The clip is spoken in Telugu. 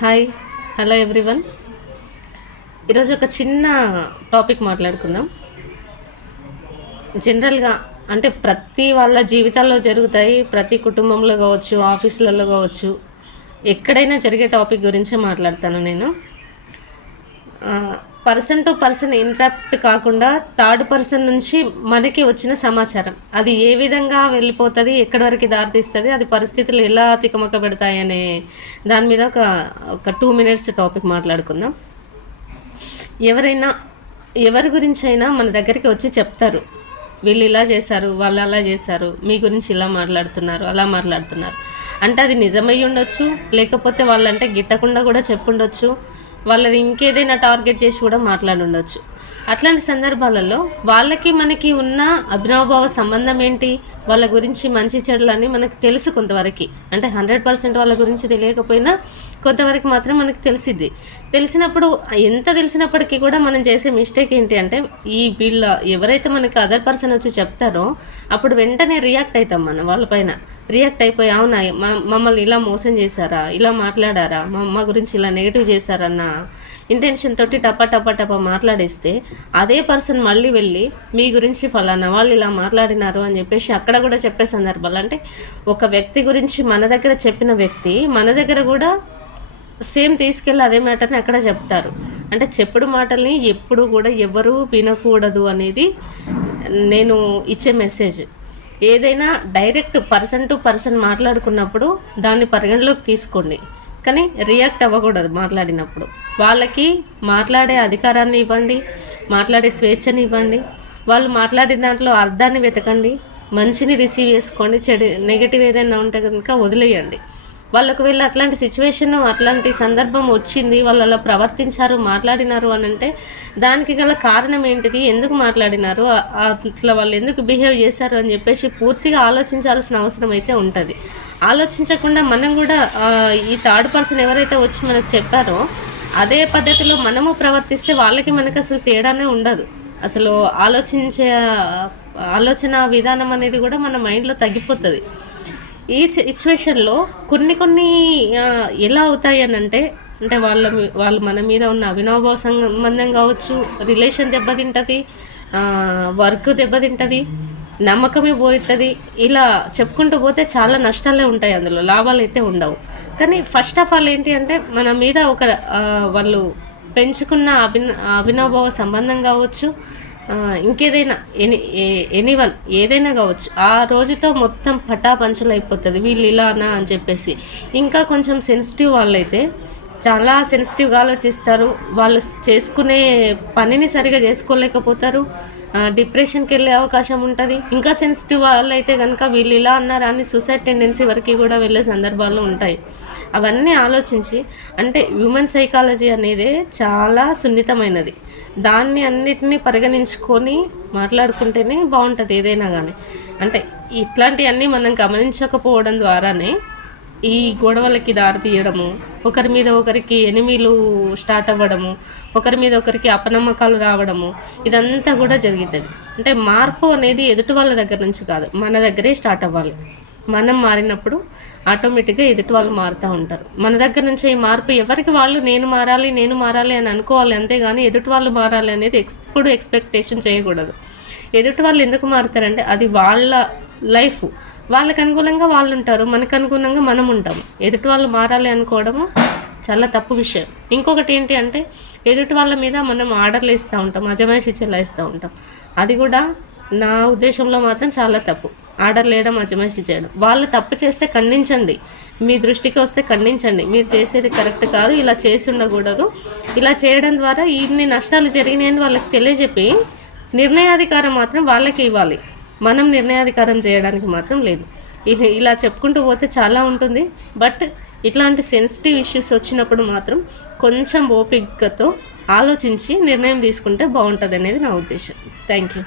Hi, hello everyone. ఈరోజు ఒక చిన్న టాపిక్ మాట్లాడుకుందాం. జనరల్గా అంటే ప్రతి వాళ్ళ జీవితాల్లో జరుగుతాయి, ప్రతి కుటుంబంలో కావచ్చు, ఆఫీసులలో కావచ్చు, ఎక్కడైనా జరిగే టాపిక్ గురించే మాట్లాడతాను నేను. పర్సన్ టు పర్సన్ ఇంటరాక్ట్ కాకుండా థర్డ్ పర్సన్ నుంచి మనకి వచ్చిన సమాచారం అది ఏ విధంగా వెళ్ళిపోతుంది, ఎక్కడి వరకు దారితీస్తుంది, అది పరిస్థితులు ఎలా తికమక పెడతాయి అనే దాని మీద ఒక 2 minutes టాపిక్ మాట్లాడుకుందాం. ఎవరైనా ఎవరి గురించి అయినా మన దగ్గరికి వచ్చి చెప్తారు, వీళ్ళు ఇలా చేశారు, వాళ్ళు అలా చేశారు, మీ గురించి ఇలా మాట్లాడుతున్నారు, అలా మాట్లాడుతున్నారు అంటే అది నిజమై ఉండొచ్చు, లేకపోతే వాళ్ళంటే గిట్టకుండా కూడా చెప్పుండొచ్చు, వాళ్ళని ఇంకేదైనా టార్గెట్ చేసి కూడా మాట్లాడుండొచ్చు. అట్లాంటి సందర్భాలలో వాళ్ళకి మనకి ఉన్న అభినవభావ సంబంధం ఏంటి, వాళ్ళ గురించి మంచి చెడులని మనకు తెలుసు కొంతవరకు. అంటే 100% వాళ్ళ గురించి తెలియకపోయినా కొంతవరకు మాత్రం మనకు తెలిసినప్పుడు ఎంత తెలిసినప్పటికీ కూడా మనం చేసే మిస్టేక్ ఏంటి అంటే, వీళ్ళ ఎవరైతే మనకి అదర్ పర్సన్ వచ్చి చెప్తారో అప్పుడు వెంటనే రియాక్ట్ అవుతాం. మనం వాళ్ళపైన రియాక్ట్ అయిపోయి, అవునా మమ్మల్ని ఇలా మోసం చేశారా, ఇలా మాట్లాడారా, మా అమ్మ గురించి ఇలా నెగిటివ్ చేశారన్న ఇంటెన్షన్ తోటి టప మాట్లాడేస్తే అదే పర్సన్ మళ్ళీ వెళ్ళి మీ గురించి ఫలానా వాళ్ళు ఇలా మాట్లాడినారు అని చెప్పేసి అక్కడ కూడా చెప్పే సందర్భాలు. అంటే ఒక వ్యక్తి గురించి మన దగ్గర చెప్పిన వ్యక్తి మన దగ్గర కూడా సేమ్ తీసుకెళ్ళి అదే మ్యాటర్ని అక్కడ చెప్తారు. అంటే చెప్పుడు మాటల్ని ఎప్పుడు కూడా ఎవరు వినకూడదు అనేది నేను ఇచ్చే మెసేజ్. ఏదైనా డైరెక్ట్ పర్సన్ టు పర్సన్ మాట్లాడుకున్నప్పుడు దాన్ని పరిగణలోకి తీసుకోండి, కానీ రియాక్ట్ అవ్వకూడదు. మాట్లాడినప్పుడు వాళ్ళకి మాట్లాడే అధికారాన్ని ఇవ్వండి, మాట్లాడే స్వేచ్ఛని ఇవ్వండి, వాళ్ళు మాట్లాడిన దాంట్లో అర్థాన్ని వెతకండి, మంచిని రిసీవ్ చేసుకోండి, చెడు నెగిటివ్ ఏదైనా ఉంటే కనుక వదిలేయండి. వాళ్ళకు వెళ్ళి అట్లాంటి సిచ్యువేషన్, అట్లాంటి సందర్భం వచ్చింది, వాళ్ళు అలా ప్రవర్తించారు, మాట్లాడినారు అని అంటే దానికి గల కారణం ఏంటిది, ఎందుకు మాట్లాడినారు, అట్లా వాళ్ళు ఎందుకు బిహేవ్ చేశారు అని చెప్పేసి పూర్తిగా ఆలోచించాల్సిన అవసరం అయితే ఉంటుంది. ఆలోచించకుండా మనం కూడా ఈ థర్డ్ పర్సన్ ఎవరైతే వచ్చి మనకు చెప్పారో అదే పద్ధతిలో మనము ప్రవర్తిస్తే వాళ్ళకి మనకి అసలు తేడానే ఉండదు. అసలు ఆలోచన విధానం అనేది కూడా మన మైండ్లో తగ్గిపోతుంది. ఈ సిచ్యువేషన్లో కొన్ని ఎలా అవుతాయి అని అంటే వాళ్ళు మన మీద ఉన్న అవినాభావ సంబంధం కావచ్చు, రిలేషన్ దెబ్బతింటుంది, వర్క్ దెబ్బతింటుంది, నమ్మకమే పోతుంది. ఇలా చెప్పుకుంటూ పోతే చాలా నష్టాలే ఉంటాయి, అందులో లాభాలు అయితే ఉండవు. కానీ ఫస్ట్ ఆఫ్ ఆల్ ఏంటి అంటే మన మీద వాళ్ళు పెంచుకున్న అవినాభావ సంబంధం కావచ్చు, ఇంకేదైనా ఎనీవన్ ఏదైనా కావచ్చు, ఆ రోజుతో మొత్తం పటాపంచలు అయిపోతుంది వీళ్ళు ఇలానా అని చెప్పేసి. ఇంకా కొంచెం సెన్సిటివ్ వాళ్ళైతే చాలా సెన్సిటివ్గా ఆలోచిస్తారు, వాళ్ళు చేసుకునే పనిని సరిగా చేసుకోలేకపోతారు, డిప్రెషన్కి వెళ్ళే అవకాశం ఉంటుంది. ఇంకా సెన్సిటివ్ వాళ్ళు అయితే కనుక వీళ్ళు ఇలా అన్నారా అని సూసైడ్ టెండెన్సీ వరకు కూడా వెళ్ళే సందర్భాలు ఉంటాయి. అవన్నీ ఆలోచించి, అంటే హ్యూమన్ సైకాలజీ అనేది చాలా సున్నితమైనది, దాన్ని అన్నిటినీ పరిగణించుకొని మాట్లాడుకుంటేనే బాగుంటుంది ఏదైనా కానీ. అంటే ఇట్లాంటివన్నీ మనం గమనించకపోవడం ద్వారానే ఈ గొడవలకి దారి తీయడము, ఒకరి మీద ఒకరికి ఎనిమిలు స్టార్ట్ అవ్వడము, ఒకరి మీద ఒకరికి అపనమ్మకాలు రావడము, ఇదంతా కూడా జరుగుతుంది. అంటే మార్పు అనేది ఎదుటి వాళ్ళ దగ్గర నుంచి కాదు, మన దగ్గరే స్టార్ట్ అవ్వాలి. మనం మారినప్పుడు ఆటోమేటిక్గా ఎదుటి వాళ్ళు మారుతూ ఉంటారు. మన దగ్గర నుంచి ఈ మార్పు ఎవరికి వాళ్ళు నేను మారాలి అని అనుకోవాలి, అంతేగాని ఎదుటి వాళ్ళు మారాలి అనేది ఎప్పుడు ఎక్స్పెక్టేషన్ చేయకూడదు. ఎదుటి వాళ్ళు ఎందుకు మారుతారంటే అది వాళ్ళ లైఫ్, వాళ్ళకి అనుకూలంగా వాళ్ళు ఉంటారు, మనకు అనుకూలంగా మనం ఉంటాము. ఎదుటి వాళ్ళు మారాలి అనుకోవడము చాలా తప్పు విషయం. ఇంకొకటి ఏంటి అంటే ఎదుటి వాళ్ళ మీద మనం ఆర్డర్లు ఇస్తూ ఉంటాం, అజమాయిషి చెల్లాయిస్తూ ఉంటాం. అది కూడా నా ఉద్దేశంలో మాత్రం చాలా తప్పు. ఆర్డర్ వేయడం, అజమాయిషి చేయడం. వాళ్ళు తప్పు చేస్తే ఖండించండి, మీ దృష్టికి వస్తే ఖండించండి, మీరు చేసేది కరెక్ట్ కాదు, ఇలా చేసి ఉండకూడదు, ఇలా చేయడం ద్వారా ఇన్ని నష్టాలు జరిగినాయని వాళ్ళకి తెలియజెప్పి నిర్ణయాధికారం మాత్రం వాళ్ళకి ఇవ్వాలి. మనం నిర్ణయాధికారం చేయడానికి మాత్రం లేదు. ఇలా చెప్పుకుంటూ పోతే చాలా ఉంటుంది. బట్ ఇట్లాంటి సెన్సిటివ్ ఇష్యూస్ వచ్చినప్పుడు మాత్రం కొంచెం ఓపికతో ఆలోచించి నిర్ణయం తీసుకుంటే బాగుంటుంది అనేది నా ఉద్దేశం. Thank you.